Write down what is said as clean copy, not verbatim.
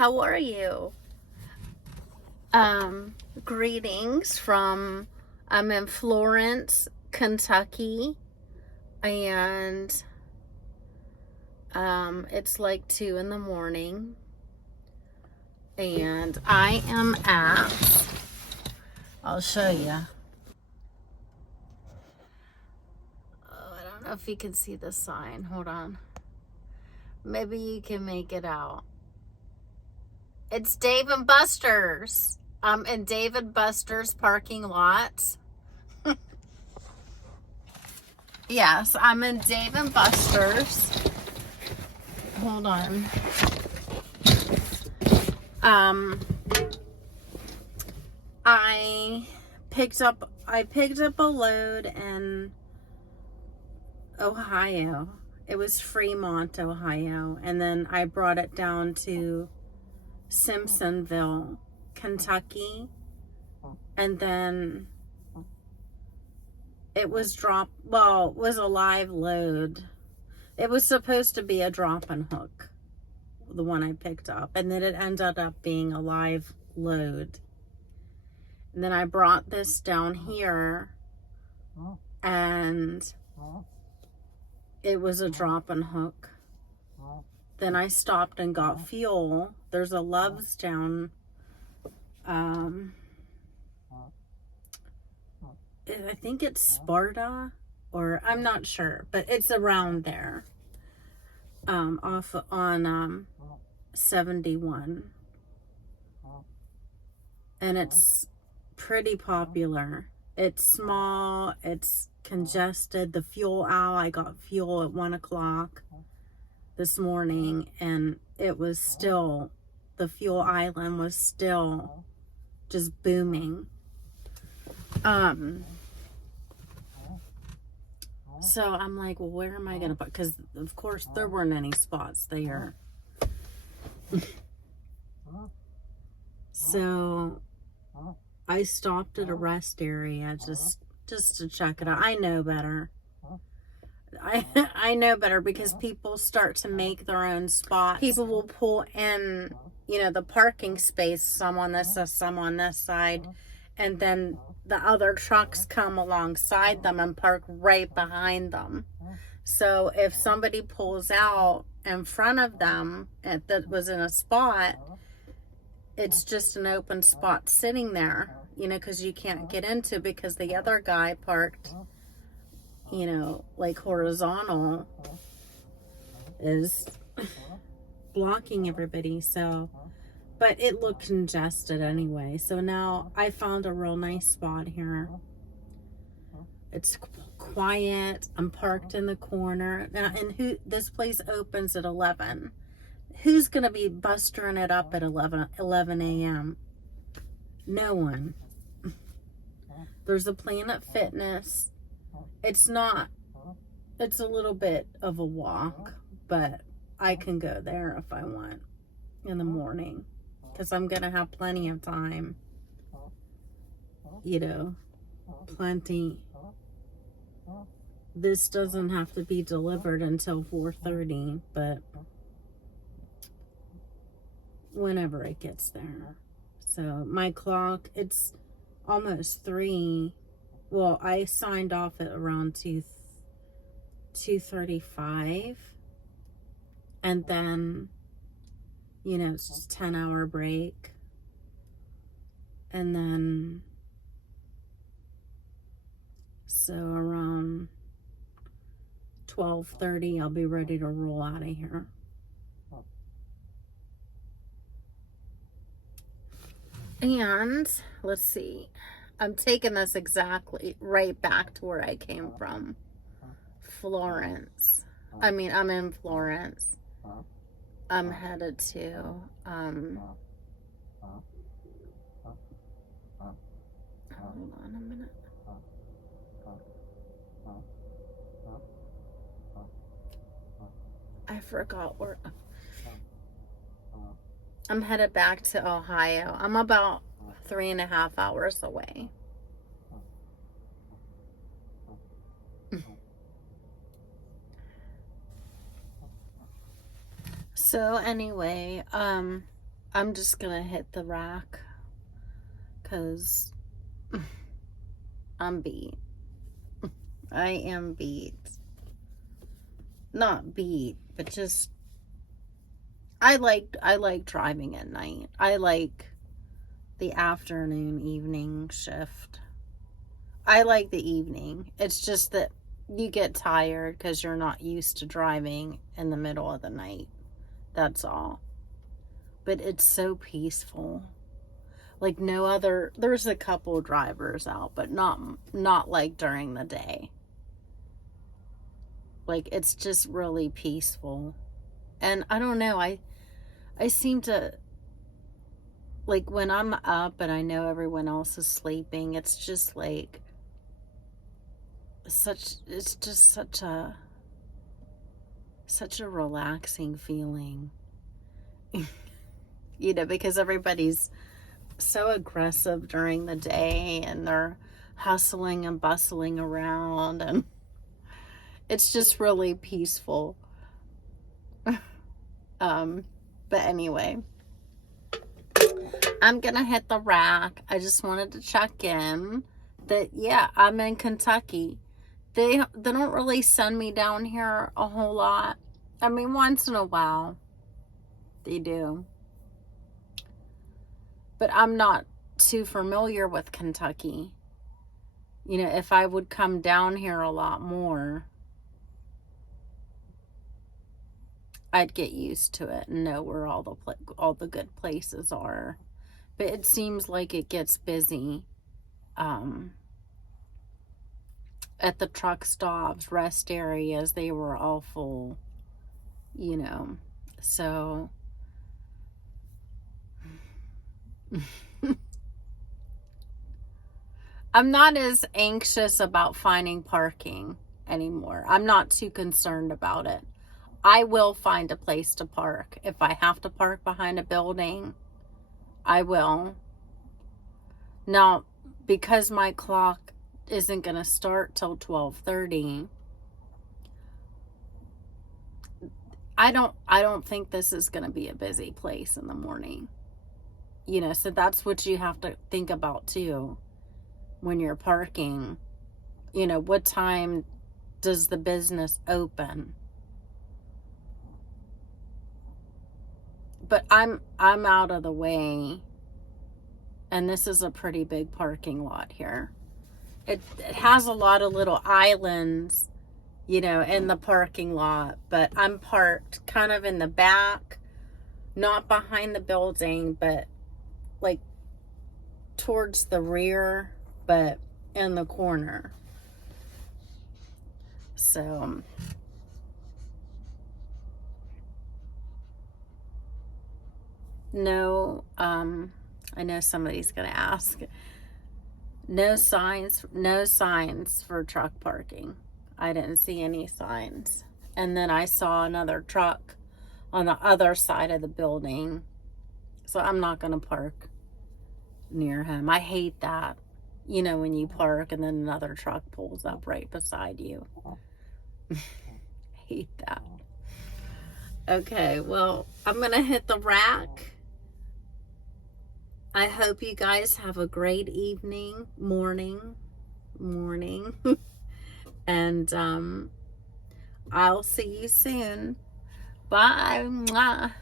How are you? Greetings from, I'm in Florence, Kentucky, and it's like 2 in the morning, and I am at, I'll show you. Oh, I don't know if you can see the sign. Hold on. Maybe you can make it out. It's Dave and Buster's. I'm in Dave and Buster's parking lot. Yes, I'm in Dave and Buster's. Hold on. I picked up a load in Ohio. It was Fremont, Ohio, and then I brought it down to Simpsonville, Kentucky, and then it was it was a live load. It was supposed to be a drop and hook, the one I picked up, and then it ended up being a live load. And then I brought this down here, and it was a drop and hook. Then I stopped and got fuel. There's a Love's down, I think it's Sparta, or I'm not sure, but it's around there, off on 71. And it's pretty popular. It's small, it's congested. The fuel aisle, I got fuel at 1 o'clock this morning, and it was still, the fuel island was still just booming. So I'm like, well, where am I gonna put, because of course there weren't any spots there. So I stopped at a rest area just to check it out. I know better. I know better, because people start to make their own spots. People will pull in, the parking space, some on this side, some on this side, and then the other trucks come alongside them and park right behind them. So if somebody pulls out in front of them that was in a spot, it's just an open spot sitting there, because you can't get into, because the other guy parked, like horizontal, is blocking everybody. So, but it looked congested anyway. So now I found a real nice spot here. It's quiet. I'm parked in the corner. Now, and this place opens at 11. Who's going to be bustering it up at 11 a.m.? No one. There's a Planet Fitness. It's a little bit of a walk, but I can go there if I want in the morning, because I'm going to have plenty of time, plenty. This doesn't have to be delivered until 4:30, but whenever it gets there. So my clock, it's almost 3. Well, I signed off at around 2:35, and then it's just 10-hour break, and then so around 12:30 I'll be ready to roll out of here. And let's see, I'm taking this exactly right back to where I came from. Florence. I'm in Florence. I'm headed to, hold on a minute. I forgot where. I'm headed back to Ohio. I'm about 3.5 hours away. So anyway, I'm just gonna hit the rack because I'm beat. I am beat. Not beat, but just I like driving at night. I like the afternoon evening shift. I like the evening. It's just that you get tired because you're not used to driving in the middle of the night. That's all. But it's so peaceful. Like no other, there's a couple drivers out, but not like during the day. Like it's just really peaceful. And I don't know, I seem to, like when I'm up and I know everyone else is sleeping, it's just like it's just such a relaxing feeling. You know, because everybody's so aggressive during the day and they're hustling and bustling around, and it's just really peaceful. But anyway, I'm gonna hit the rack. I just wanted to check in that, yeah, I'm in Kentucky. They don't really send me down here a whole lot. I mean, once in a while they do. But I'm not too familiar with Kentucky. You know, if I would come down here a lot more, I'd get used to it and know where all the good places are. But it seems like it gets busy at the truck stops, rest areas. They were all full, you know. So I'm not as anxious about finding parking anymore. I'm not too concerned about it. I will find a place to park. If I have to park behind a building, I will. Now, because my clock isn't going to start till 12:30, I don't think this is going to be a busy place in the morning. You know, so that's what you have to think about too when you're parking. You know, what time does the business open? But I'm out of the way, and this is a pretty big parking lot here. It has a lot of little islands, you know, in the parking lot, but I'm parked kind of in the back, not behind the building, but like towards the rear, but in the corner. So no, I know somebody's gonna ask. No signs for truck parking. I didn't see any signs. And then I saw another truck on the other side of the building. So I'm not gonna park near him. I hate that. You know, when you park and then another truck pulls up right beside you. I hate that. Okay, well, I'm gonna hit the rack. I hope you guys have a great evening, morning. And I'll see you soon. Bye. Mwah.